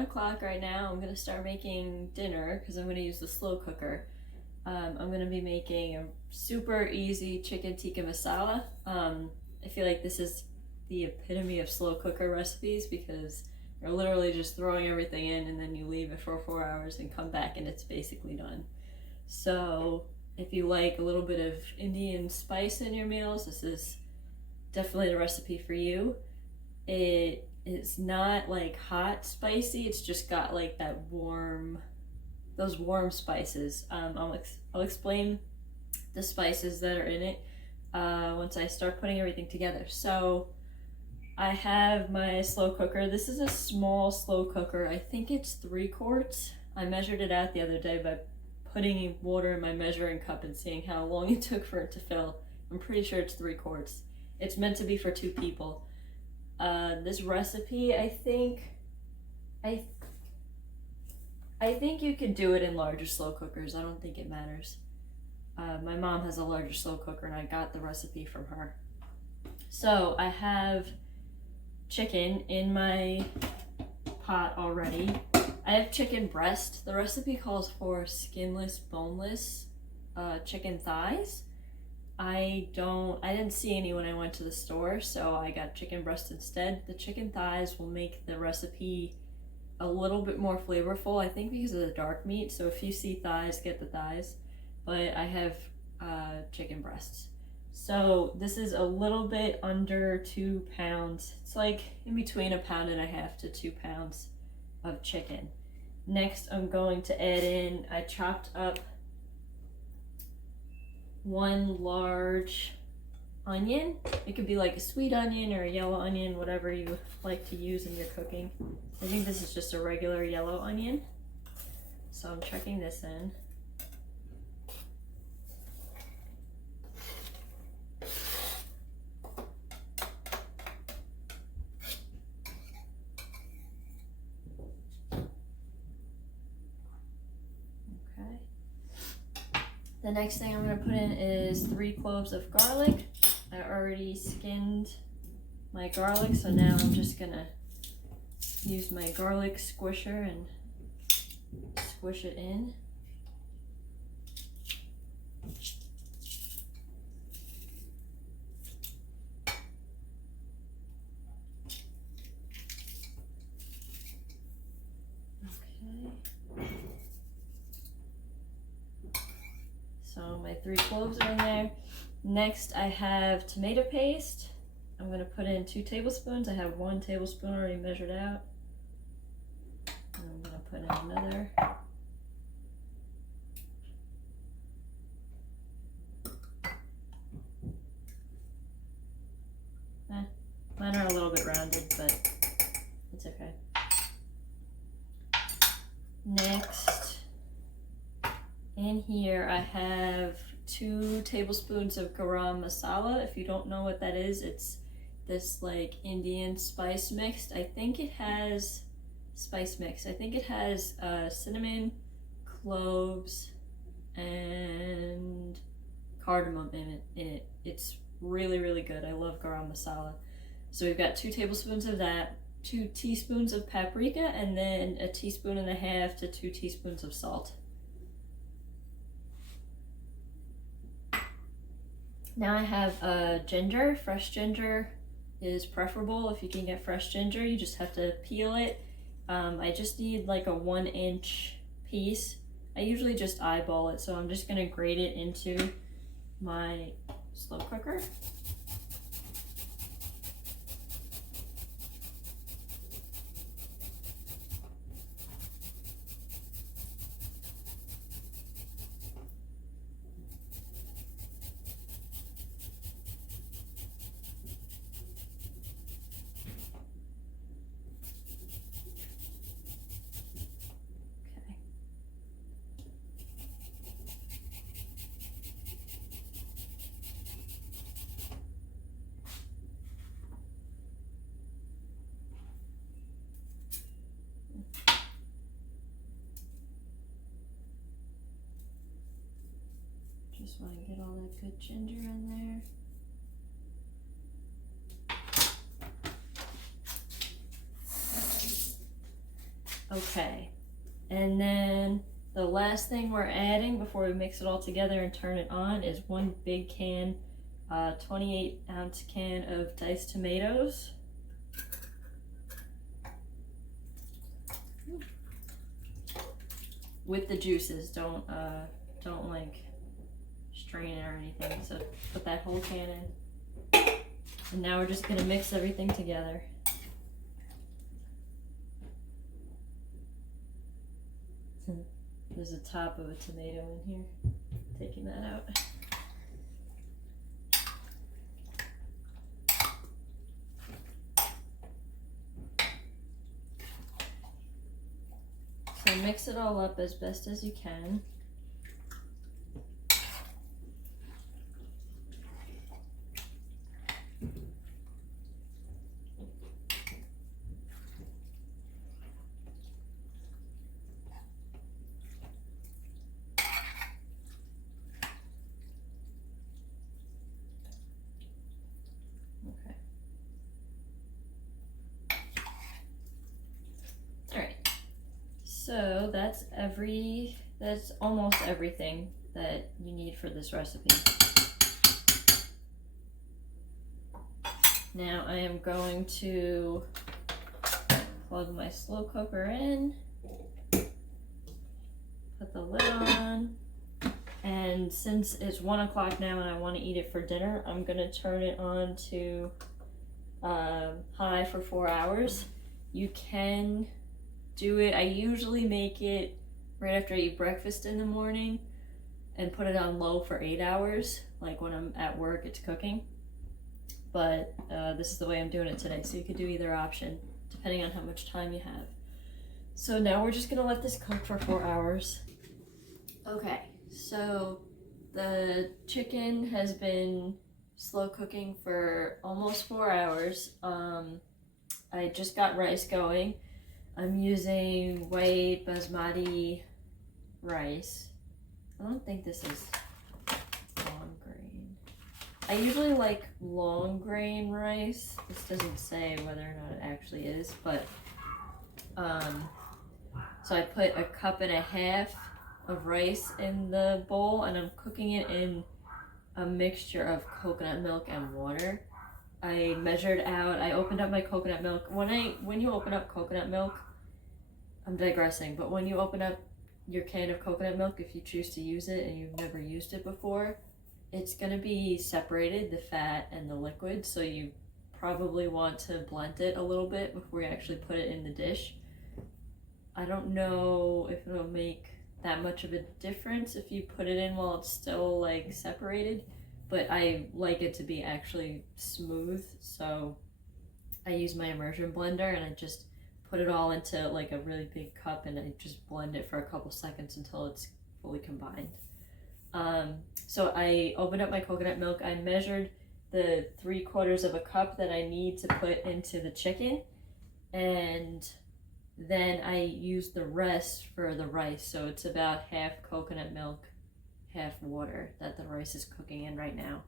1 o'clock right now. I'm gonna start making dinner because I'm gonna use the slow cooker. I'm gonna be making a super easy chicken tikka masala. I feel like this is the epitome of slow cooker recipes because you're literally just throwing everything in and then you leave it for 4 hours and come back and it's basically done. So if you like a little bit of Indian spice in your meals, this is definitely the recipe for you. It is not like hot spicy, it's just got like that warm, those warm spices. I'll explain the spices that are in it once I start putting everything together. So I have my slow cooker. This is a small slow cooker. I think it's 3 quarts. I measured it out the other day by putting water in my measuring cup and seeing how long it took for it to fill. I'm pretty sure it's 3 quarts. It's meant to be for 2 people. This recipe, I think you could do it in larger slow cookers. I don't think it matters. My mom has a larger slow cooker and I got the recipe from her. So I have chicken in my pot already. I have chicken breast. The recipe calls for skinless, boneless chicken thighs. I didn't see any when I went to the store, so I got chicken breast instead. The chicken thighs will make the recipe a little bit more flavorful, I think because of the dark meat. So if you see thighs, get the thighs. But I have chicken breasts. So this is a little bit under 2 pounds. It's like in between 1.5 pounds to 2 pounds of chicken. Next, I'm going to add in, I chopped up 1 large onion. It could be like a sweet onion or a yellow onion, whatever you like to use in your cooking. I think this is just a regular yellow onion. So I'm chucking this in. The next thing I'm going to put in is 3 cloves of garlic. I already skinned my garlic, so now I'm just going to use my garlic squisher and squish it in. So my 3 cloves are in there. Next I have tomato paste. I'm going to put in 2 tablespoons. I have 1 tablespoon already measured out. And I'm going to put in another. Mine are a little bit rounded, but it's okay. Next, in here I have 2 tablespoons of Garam Masala. If you don't know what that is, it's this like Indian spice mix. I think it has cinnamon, cloves, and cardamom in it. It's really, really good. I love Garam Masala. So we've got 2 tablespoons of that, 2 teaspoons of paprika, and then 1.5 teaspoons to 2 teaspoons of salt. Now I have ginger. Fresh ginger is preferable. If you can get fresh ginger, you just have to peel it. I just need like a 1-inch piece. I usually just eyeball it, so I'm just gonna grate it into my slow cooker. Just want to get all that good ginger in there. Okay, and then the last thing we're adding before we mix it all together and turn it on is one big can, 28-ounce can of diced tomatoes. With the juices, don't like strain it or anything. So put that whole can in. And now we're just gonna mix everything together. There's a top of a tomato in here. Taking that out. So mix it all up as best as you can. Okay. All right. So that's almost everything that you need for this recipe. Now I am going to plug my slow cooker in, put the lid on, and since it's 1 o'clock now and I want to eat it for dinner, I'm gonna turn it on to high for 4 hours. You can do it, I usually make it right after I eat breakfast in the morning and put it on low for 8 hours, like when I'm at work it's cooking. But this is the way I'm doing it today, so you could do either option depending on how much time you have. So now we're just gonna let this cook for 4 hours. Okay, so the chicken has been slow cooking for almost 4 hours. I just got rice going. I'm using white basmati rice. I don't think this is long grain. I usually like long grain rice. This doesn't say whether or not it actually is, but so I put 1.5 cups of rice in the bowl and I'm cooking it in a mixture of coconut milk and water. I measured out, I opened up my coconut milk. When you open up coconut milk, I'm digressing, but when you open up your can of coconut milk, if you choose to use it and you've never used it before, it's going to be separated, the fat and the liquid, so you probably want to blend it a little bit before you actually put it in the dish. I don't know if it'll make that much of a difference if you put it in while it's still like separated, but I like it to be actually smooth, so I use my immersion blender and I just put it all into like a really big cup and I just blend it for a couple seconds until it's fully combined. So I opened up my coconut milk. I measured the 3/4 cup that I need to put into the chicken, and then I used the rest for the rice. So it's about half coconut milk, half water that the rice is cooking in right now.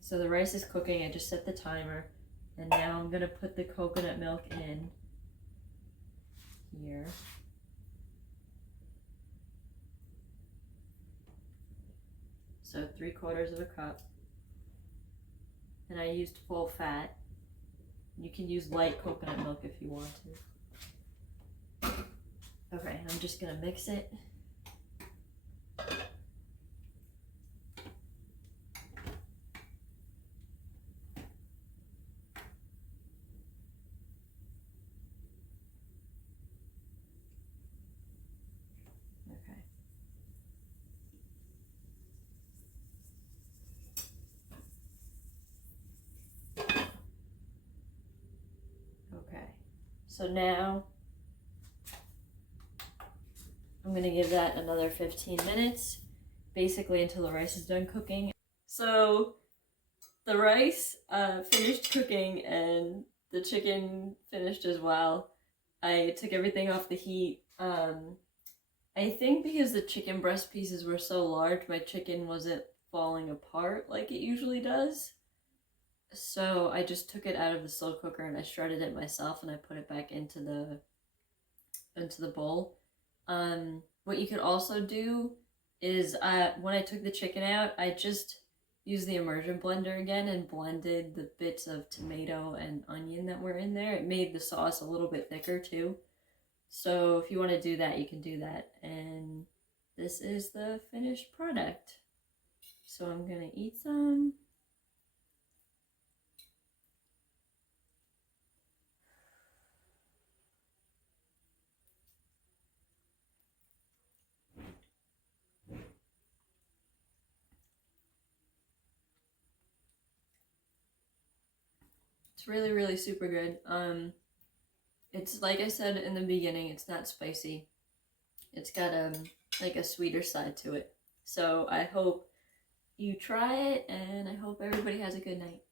So the rice is cooking. I just set the timer. And now I'm gonna put the coconut milk in here. So 3/4 cup. And I used full fat. You can use light coconut milk if you want to. Okay, I'm just gonna mix it. So now I'm gonna give that another 15 minutes, basically until the rice is done cooking. So the rice finished cooking and the chicken finished as well. I took everything off the heat. I think because the chicken breast pieces were so large, my chicken wasn't falling apart like it usually does. So I just took it out of the slow cooker and I shredded it myself and I put it back into the into the bowl. What you could also do is when I took the chicken out, I just used the immersion blender again and blended the bits of tomato and onion that were in there. It made the sauce a little bit thicker too. So if you want to do that, you can do that. And this is the finished product. So I'm gonna eat some. It's really, really super good. It's like I said in the beginning, it's not spicy. It's got like a sweeter side to it. So I hope you try it, and I hope everybody has a good night.